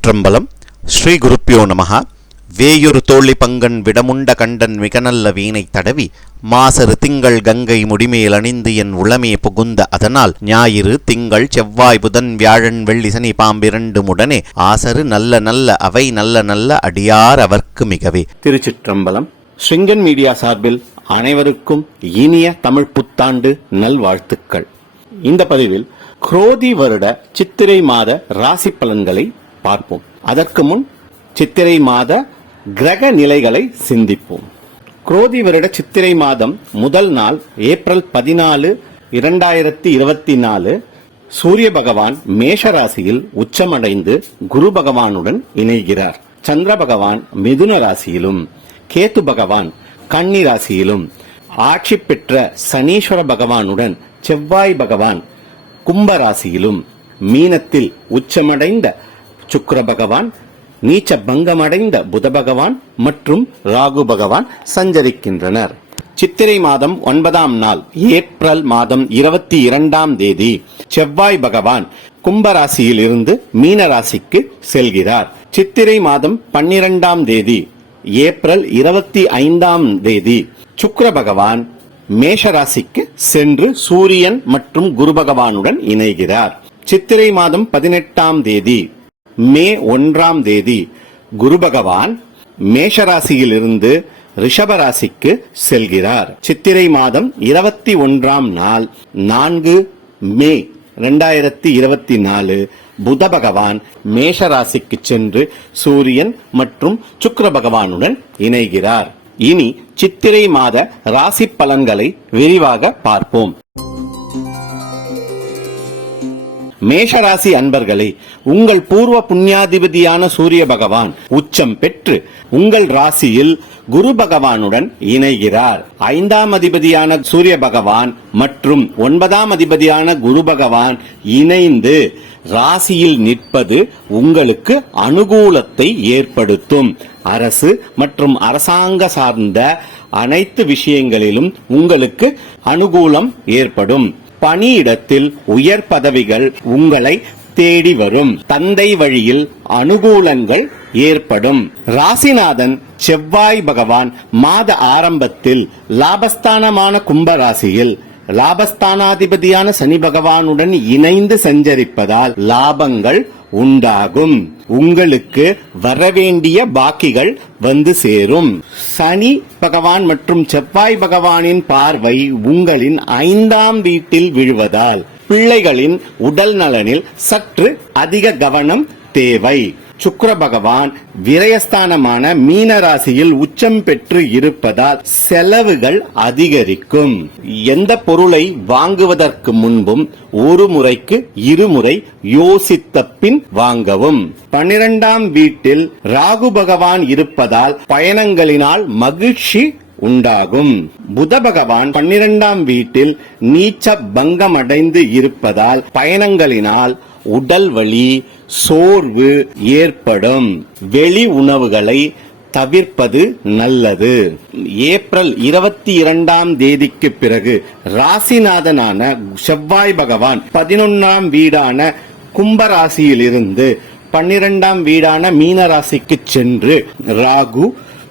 திருச்சிற்றம்பலம் ஸ்ரீ குருப்பியோ நமகா வேயொரு தோழி பங்கன் விடமுண்ட கண்டன் மிகநல்ல வீணை தடவி மாசரு திங்கள் கங்கை முடிமேல் அணிந்து என் உளமே புகுந்த அதனால் ஞாயிறு திங்கள் செவ்வாய் புதன் வியாழன் வெள்ளி சனி பாம்பிரண்டு உடனே ஆசரு நல்ல நல்ல அவை நல்ல நல்ல அடியார் அவர்க்கு மிகவே. திருச்சிற்றம்பலம் ஸ்ரிங்கன் மீடியா சார்பில் அனைவருக்கும் இனிய தமிழ் புத்தாண்டு நல்வாழ்த்துக்கள். இந்த பதிவில் குரோதி வருட சித்திரை மாத ராசி பலன்களை பார்ப்போம். அதற்கு முன் சித்திரை மாத கிரக நிலைகளை சிந்திப்போம். குரோதி வருட சித்திரை மாதம் முதல் நாள் ஏப்ரல் பதினாலு இரண்டாயிரத்தி இருபத்தி நாலு சூரிய பகவான் மேஷ ராசியில் உச்சமடைந்து குரு பகவானுடன் இணைகிறார். சந்திர பகவான் மிதுன ராசியிலும் கேத்து பகவான் கன்னி ராசியிலும் ஆட்சி பெற்ற சனீஸ்வர பகவானுடன் செவ்வாய் பகவான் கும்ப ராசியிலும் மீனத்தில் உச்சமடைந்த சுக்கர பகவான் நீச்ச பங்கமடைந்த புத பகவான் மற்றும் ராகு பகவான் சஞ்சரிக்கின்றனர். சித்திரை மாதம் ஒன்பதாம் நாள் ஏப்ரல் மாதம் இருபத்தி இரண்டாம் தேதி செவ்வாய் பகவான் கும்பராசியில் இருந்து மீன ராசிக்கு செல்கிறார். சித்திரை மாதம் பன்னிரெண்டாம் தேதி ஏப்ரல் இருபத்தி ஐந்தாம் தேதி சுக்கர பகவான் மேஷ ராசிக்கு சென்று சூரியன் மற்றும் குரு பகவானுடன் இணைகிறார். சித்திரை மாதம் பதினெட்டாம் தேதி மே ஒன்றாம் தேதி குரு பகவான் மேஷராசியிலிருந்து ரிஷபராசிக்கு செல்கிறார். சித்திரை மாதம் இருபத்தி ஒன்றாம் நாள் நான்கு மே ரெண்டாயிரத்தி இருபத்தி நாலு. புத பகவான் மேஷராசிக்கு சென்று சூரியன் மற்றும் சுக்கர பகவானுடன் இணைகிறார். இனி சித்திரை மாத ராசி பலன்களை விரிவாக பார்ப்போம். மேஷராசி அன்பர்களே உங்கள் பூர்வ புண்ணியாதிபதியான சூரிய பகவான் உச்சம் பெற்று உங்கள் ராசியில் குரு பகவானுடன் இணைகிறார். ஐந்தாம் அதிபதியான சூரிய பகவான் மற்றும் ஒன்பதாம் அதிபதியான குரு பகவான் இணைந்து ராசியில் நிற்பது உங்களுக்கு அனுகூலத்தை ஏற்படுத்தும். அரசு மற்றும் அரசாங்க சார்ந்த அனைத்து விஷயங்களிலும் உங்களுக்கு அனுகூலம் ஏற்படும். பணியிடத்தில் உயர் பதவிகள் உங்களை தேடி வரும். தந்தை வழியில் அனுகூலங்கள் ஏற்படும். ராசிநாதன் செவ்வாய் பகவான் மாத ஆரம்பத்தில் லாபஸ்தானமான கும்பராசியில் லாபஸ்தானாதிபதியான சனி பகவானுடன் இணைந்து சஞ்சரிப்பதால் லாபங்கள் உண்டாகும். உங்களுக்கு வரவேண்டிய பாக்கிகள் வந்து சேரும். சனி பகவான் மற்றும் செவ்வாய் பகவானின் பார்வை உங்களின் ஐந்தாம் வீட்டில் விழுவதால் பிள்ளைகளின் உடல் நலனில் சற்று அதிக கவனம் தேவை. சுக்கர பகவான் விரயஸ்தானமான மீன ராசியில் உச்சம் பெற்று இருப்பதால் செலவுகள் அதிகரிக்கும். எந்த பொருளை வாங்குவதற்கு முன்பும் ஒரு முறைக்கு இருமுறை யோசித்த பின் வாங்கவும். பனிரெண்டாம் வீட்டில் ராகு பகவான் இருப்பதால் பயணங்களினால் மகிழ்ச்சி உண்டாகும். புத பகவான் பன்னிரெண்டாம் வீட்டில் நீச்ச பங்கமடைந்து இருப்பதால் பயணங்களினால் உடல் வலி சோர்வு ஏற்படும். வெளி உணவுகளை தவிர்ப்பது நல்லது. ஏப்ரல் இருபத்தி இரண்டாம் தேதிக்கு பிறகு ராசிநாதனான செவ்வாய் பகவான் பதினொன்னாம் வீடான கும்பராசியிலிருந்து பன்னிரெண்டாம் வீடான மீன ராசிக்கு சென்று ராகு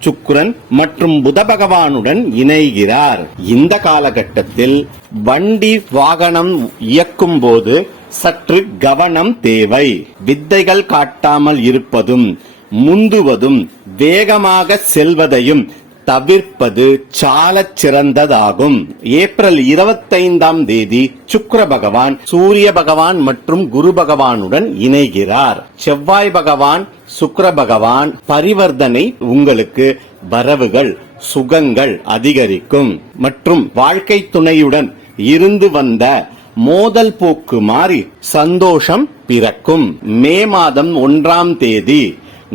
சுக்ரன் மற்றும் புத பகவானுடன் இணைகிறார். இந்த காலகட்டத்தில் வண்டி வாகனம் இயக்கும் போது சற்று கவனம் தேவை. வித்தைகள் காட்டாமல் இருப்பதும் முந்துவதும் வேகமாக செல்வதையும் தவிர்ப்பது சால சிறந்ததாகும். ஏப்ரல் இருபத்தைந்தாம் தேதி சுக்கர பகவான் சூரிய பகவான் மற்றும் குரு பகவானுடன் இணைகிறார். செவ்வாய் பகவான் சுக்கர பகவான் பரிவர்த்தனை உங்களுக்கு வரவுகள் சுகங்கள் அதிகரிக்கும். மற்றும் வாழ்க்கை துணையுடன் இருந்து வந்த மோதல் போக்கு மாறி சந்தோஷம் பிறக்கும். மே மாதம் ஒன்றாம் தேதி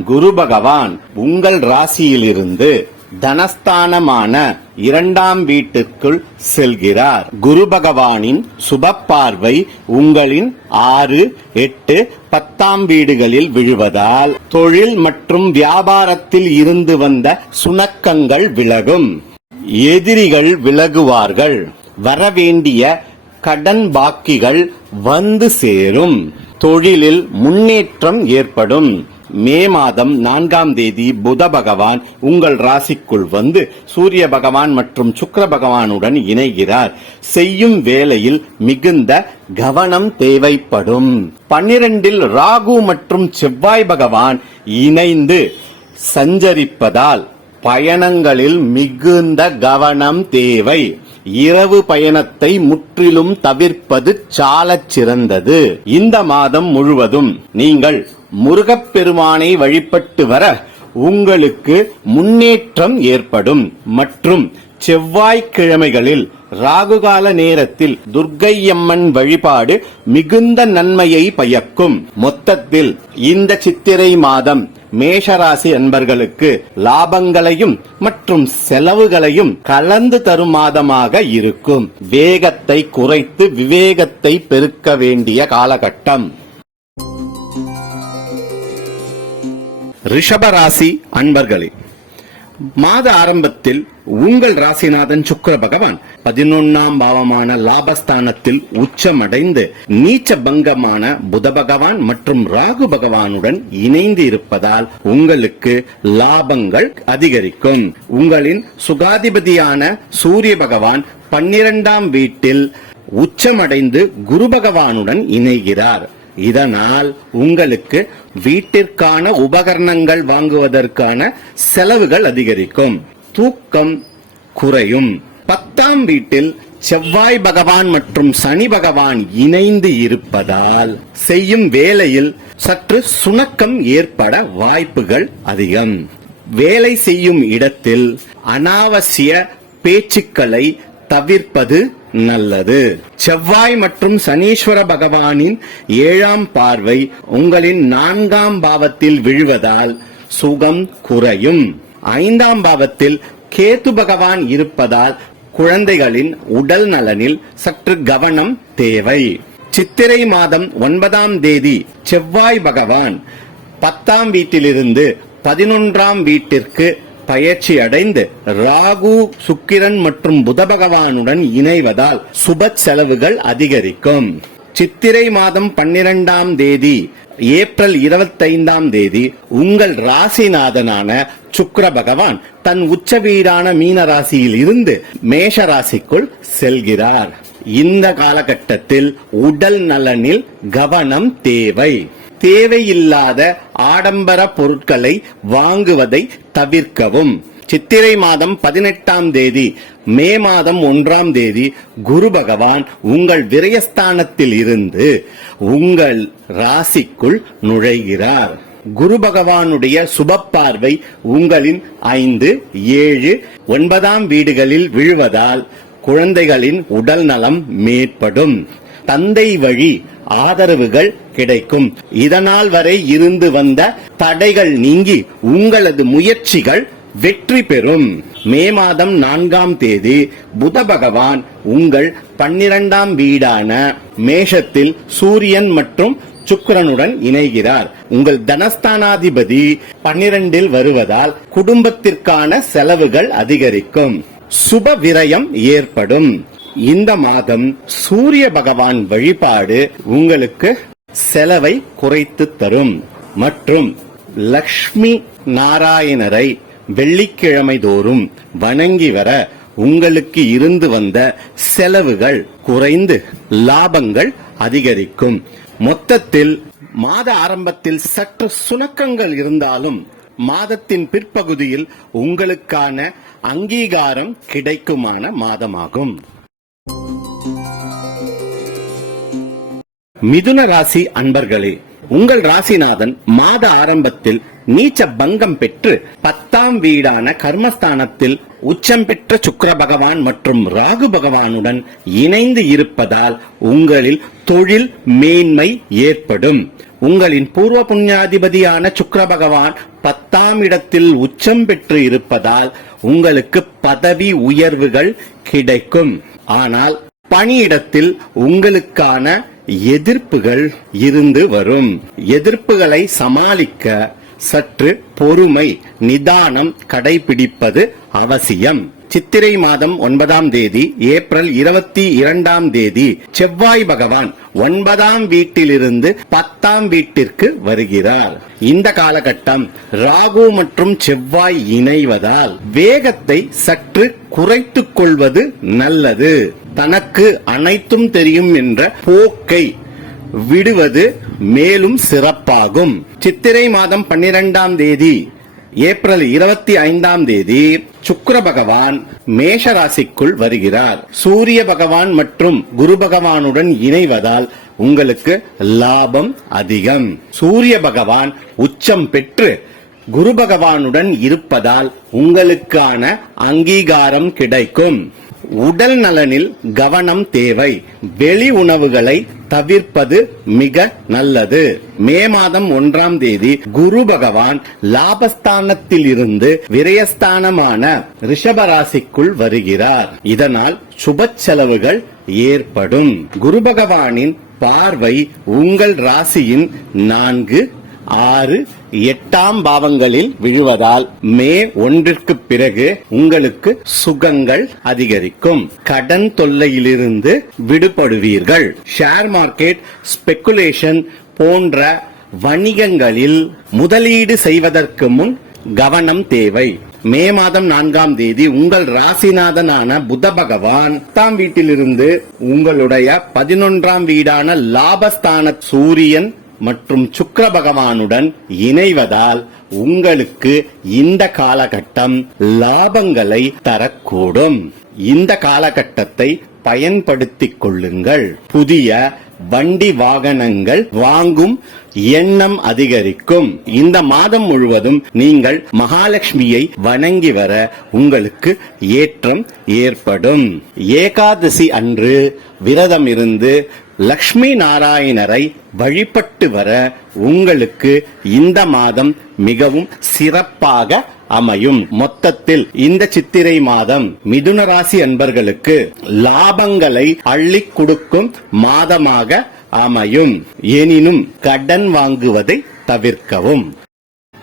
குரு பகவான் உங்கள் ராசியிலிருந்து தனஸ்தானமான இரண்டாம் வீட்டுக்குள் செல்கிறார். குரு பகவானின் சுப பார்வை உங்களின் ஆறு எட்டு பத்தாம் வீடுகளில் விழுவதால் தொழில் மற்றும் வியாபாரத்தில் இருந்து வந்த சுணக்கங்கள் விலகும். எதிரிகள் விலகுவார்கள். வரவேண்டிய கடன் பாக்கிகள் வந்து சேரும். தொழிலில் முன்னேற்றம் ஏற்படும். மே மாதம் நான்காம் தேதி புத பகவான் உங்கள் ராசிக்குள் வந்து சூரிய பகவான் மற்றும் சுக்கர பகவானுடன் இணைகிறார். செய்யும் வேளையில் மிகுந்த கவனம் தேவைப்படும். பன்னிரண்டில் ராகு மற்றும் செவ்வாய் பகவான் இணைந்து சஞ்சரிப்பதால் பயணங்களில் மிகுந்த கவனம் தேவை. இரவு பயணத்தை முற்றிலும் தவிர்ப்பது சாலச் சிறந்தது. இந்த மாதம் முழுவதும் நீங்கள் முருகப்பெருமானை வழிபட்டு வர உங்களுக்கு முன்னேற்றம் ஏற்படும் மற்றும் செவ்வாய்க்கிழமைகளில் ராகுகால நேரத்தில் துர்க்கையம்மன் வழிபாடு மிகுந்த நன்மையை பயக்கும். மொத்தத்தில் இந்த சித்திரை மாதம் மேஷராசி அன்பர்களுக்கு லாபங்களையும் மற்றும் செலவுகளையும் கலந்து தரும் மாதமாக இருக்கும். வேகத்தை குறைத்து விவேகத்தை பெருக்க வேண்டிய காலகட்டம். ரிஷபராசி அன்பர்களே மாத ஆரம்பத்தில் உங்கள் ராசிநாதன் சுக்கர பகவான். பதினொன்னாம் பாவமான லாபஸ்தானத்தில் உச்சமடைந்து நீச்ச பங்கமான புத பகவான் மற்றும் ராகு பகவானுடன் இணைந்து இருப்பதால் உங்களுக்கு லாபங்கள் அதிகரிக்கும். உங்களின் சுகாதிபதியான சூரிய பகவான் பன்னிரண்டாம் வீட்டில் உச்சமடைந்து குரு பகவானுடன் இணைகிறார். இதனால் உங்களுக்கு வீட்டிற்கான உபகரணங்கள் வாங்குவதற்கான செலவுகள் அதிகரிக்கும். தூக்கம் குறையும். பத்தாம் வீட்டில் செவ்வாய் பகவான் மற்றும் சனி பகவான் இணைந்து இருப்பதால் செய்யும் வேலையில் சற்று சுணக்கம் ஏற்பட வாய்ப்புகள் அதிகம். வேலை செய்யும் இடத்தில் அனாவசிய பேச்சுக்களை தவிர்ப்பது நல்லது. செவ்வாய் மற்றும் சனீஸ்வர பகவானின் ஏழாம் பார்வை உங்களின் நான்காம் பாவத்தில் விழுவதால் சுகம் குறையும். ஐந்தாம் பாவத்தில் கேத்து பகவான் இருப்பதால் குழந்தைகளின் உடல் நலனில் சற்று கவனம் தேவை. சித்திரை மாதம் ஒன்பதாம் தேதி செவ்வாய் பகவான் பத்தாம் வீட்டிலிருந்து பதினொன்றாம் வீட்டிற்கு பயிற்சி அடைந்து ராகு சுக்கிரன் மற்றும் புத பகவானுடன் இணைவதால் சுப செலவுகள் அதிகரிக்கும். சித்திரை மாதம் பன்னிரெண்டாம் தேதி ஏப்ரல் இருபத்தைந்தாம் தேதி உங்கள் ராசிநாதனான சுக்கர பகவான் தன் உச்ச வீடான மீன ராசியில் இருந்து மேஷ ராசிக்குள் செல்கிறார். இந்த காலகட்டத்தில் உடல் நலனில் கவனம் தேவை. தேவையில்லாத ஆடம்பர பொருட்களை வாங்குவதை தவிர்க்கவும். சித்திரை மாதம் பதினெட்டாம் தேதி மே மாதம் ஒன்றாம் தேதி குரு பகவான் உங்கள் விரயஸ்தானத்தில் இருந்து உங்கள் ராசிக்குள் நுழைகிறார். குரு பகவானுடைய சுப பார்வை உங்களின் ஐந்து ஏழு ஒன்பதாம் வீடுகளில் விழுவதால் குழந்தைகளின் உடல் நலம் மேற்படும் தந்தை வழி ஆதரவுகள் கிடைக்கும். இதனால் வரை இருந்து வந்த தடைகள் நீங்கி உங்களது முயற்சிகள் வெற்றி பெறும். மே மாதம் நான்காம் தேதி புத பகவான் உங்கள் பன்னிரண்டாம் வீடான மேஷத்தில் சூரியன் மற்றும் சுக்கரனுடன் இணைகிறார். உங்கள் தனஸ்தானாதிபதி பன்னிரண்டில் வருவதால் குடும்பத்திற்கான செலவுகள் அதிகரிக்கும். சுப விரயம் ஏற்படும். இந்த மாதம் சூரிய பகவான் வழிபாடு உங்களுக்கு செலவை குறைத்து தரும். மற்றும் லக்ஷ்மி நாராயணரை வெள்ளிக்கிழமை தோறும் வணங்கி வர உங்களுக்கு இருந்து வந்த செலவுகள் குறைந்து லாபங்கள் அதிகரிக்கும். மொத்தத்தில் மாத ஆரம்பத்தில் சற்று சுணக்கங்கள் இருந்தாலும் மாதத்தின் பிற்பகுதியில் உங்களுக்கான அங்கீகாரம் கிடைக்குமான மாதமாகும். மிதுன ராசி அன்பர்களே உங்கள் ராசிநாதன் மாத ஆரம்பத்தில் நீச்ச பங்கம் பெற்று பத்தாம் வீடான கர்மஸ்தானத்தில் உச்சம் பெற்ற சுக்கர பகவான் மற்றும் ராகு பகவானுடன் இணைந்து இருப்பதால் உங்களில் தொழில் மேன்மை ஏற்படும். உங்களின் பூர்வ புண்ணியாதிபதியான சுக்கர பகவான் பத்தாம் இடத்தில் உச்சம் பெற்று இருப்பதால் உங்களுக்கு பதவி உயர்வுகள் கிடைக்கும். ஆனால் பணியிடத்தில் உங்களுக்கான எதிர்ப்புகள் இருந்து வரும். எதிர்ப்புகளை சமாளிக்க சற்று பொறுமை நிதானம் கடைபிடிப்பது அவசியம். சித்திரை மாதம் ஒன்பதாம் தேதி ஏப்ரல் இருபத்தி இரண்டாம் தேதி செவ்வாய் பகவான் ஒன்பதாம் வீட்டிலிருந்து பத்தாம் வீட்டிற்கு வருகிறார். இந்த காலகட்டம் ராகு மற்றும் செவ்வாய் இணைவதால் வேகத்தை சற்று குறைத்துக் கொள்வது நல்லது. தனக்கு அனைத்தும் தெரியும் என்ற போக்கை விடுவது மேலும் சிறப்பாகும். சித்திரை மாதம் பன்னிரெண்டாம் தேதி ஏப்ரல் இருபத்தி ஐந்தாம் தேதி சுக்கர பகவான் மேஷ ராசிக்குள் வருகிறார். சூரிய பகவான் மற்றும் குரு பகவானுடன் இணைவதால் உங்களுக்கு லாபம் அதிகம். சூரிய பகவான் உச்சம் பெற்று குரு பகவானுடன் இருப்பதால் உங்களுக்கான அங்கீகாரம் கிடைக்கும். உடல் நலனில் கவனம் தேவை. வெளி உணவுகளை தவிர்ப்பது மிக நல்லது. மே மாதம் ஒன்றாம் தேதி குரு பகவான் லாபஸ்தானத்தில் இருந்து விரயஸ்தானமான ரிஷபராசிக்குள் வருகிறார். இதனால் சுப செலவுகள் ஏற்படும். குரு பகவானின் பார்வை உங்கள் ராசியின் நான்கு ஆறு எட்டாம் பாவங்களில் விழுவதால் மே ஒன்றிற்கு பிறகு உங்களுக்கு சுகங்கள் அதிகரிக்கும். கடன் தொல்லையிலிருந்து விடுபடுவீர்கள். ஷேர் மார்க்கெட் ஸ்பெகுலேஷன் போன்ற வணிகங்களில் முதலீடு செய்வதற்கு முன் கவனம் தேவை. மே மாதம் நான்காம் தேதி உங்கள் ராசிநாதனான புத பகவான் பத்தாம் வீட்டிலிருந்து உங்களுடைய பதினொன்றாம் வீடான லாபஸ்தான சூரியன் மற்றும் சுக்கர பகவானுடன் இணைவதால் உங்களுக்கு இந்த காலகட்டம் லாபங்களை தரக்கூடும். இந்த காலகட்டத்தை பயன்படுத்திக் கொள்ளுங்கள். புதிய வண்டி வாகனங்கள் வாங்கும் எண்ணம் அதிகரிக்கும். இந்த மாதம் முழுவதும் நீங்கள் மகாலட்சுமியை வணங்கி வர உங்களுக்கு ஏற்றம் ஏற்படும். ஏகாதசி அன்று விரதம் இருந்து லக்ஷ்மி நாராயணரை வழிபட்டு வர உங்களுக்கு இந்த மாதம் மிகவும் சிறப்பாக அமையும். மொத்தத்தில் இந்த சித்திரை மாதம் மிதுன ராசி அன்பர்களுக்கு லாபங்களை அள்ளிக் கொடுக்கும் மாதமாக அமையும். எனினும் கடன் வாங்குவதை தவிர்க்கவும்.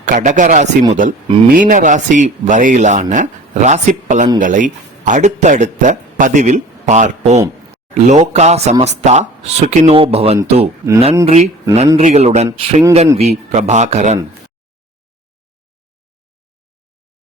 கடகராசி முதல் மீன ராசி வரையிலான ராசி பலன்களை அடுத்தடுத்த பதிவில் பார்ப்போம். லோகா சமஸ்தா சுகினோ பவந்து. நன்றி நன்றிகளுடன் ஸ்ரீங்கன் வி பிரபாகரன்.